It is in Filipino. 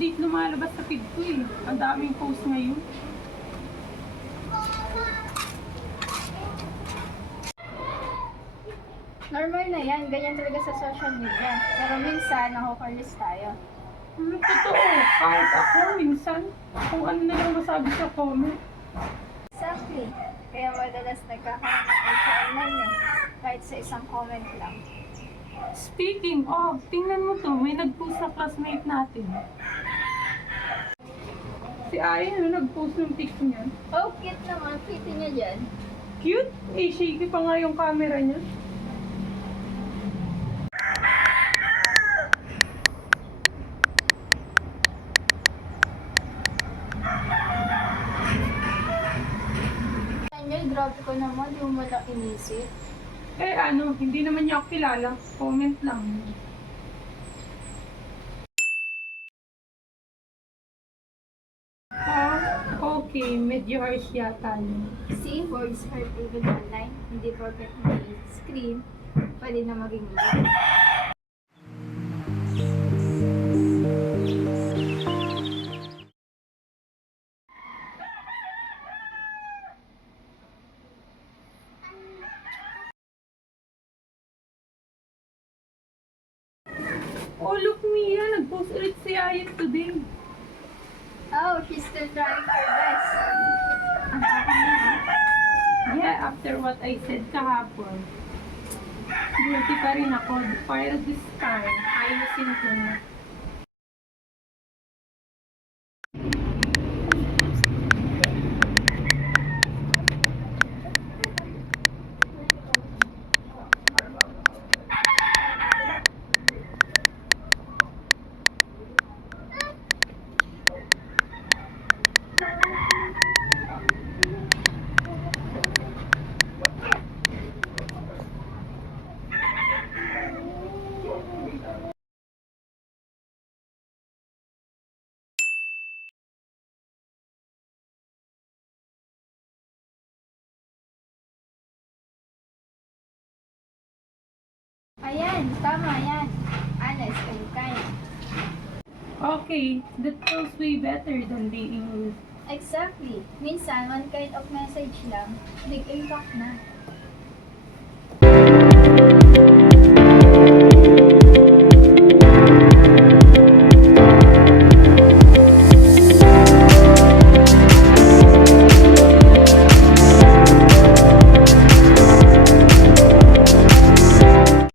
update lumalabas sa feed ko eh. Ang daming post ngayon. Normal na yan, ganyan talaga sa social media. Pero minsan, nakukurlis tayo. Totoo, kahit ako minsan, kung ano na lang masabi sa comment. Exactly. Kaya madalas nagkakaroon ng issue online eh. Kahit sa isang comment lang. Speaking of, tingnan mo to, may nag-post sa classmate natin. Si Aya, nag-post ng pic niya. Oh, cute naman. Pretty niya dyan. Cute! Eh, shaky pa nga yung camera niya. Kanya, grabe ko naman. Di mo mo lang inisip. Eh ano, hindi naman niya ako kilala. Comment lang. Okay, medyo harsh yata yun. See, words hurt even online. Hindi porket may screen, pwede na maging real. Oh, look Mia, nag-post ulit si Aya today. Oh, she's still trying her best. Ang akin na. Yeah, after what I said kahapon. Guilty pa rin ako. Pero this time, ayusin ko na. Ayan, tama yan. Honest and kind. Okay, that feels way better than being rude. Exactly. Minsan, one kind of message lang, big impact na.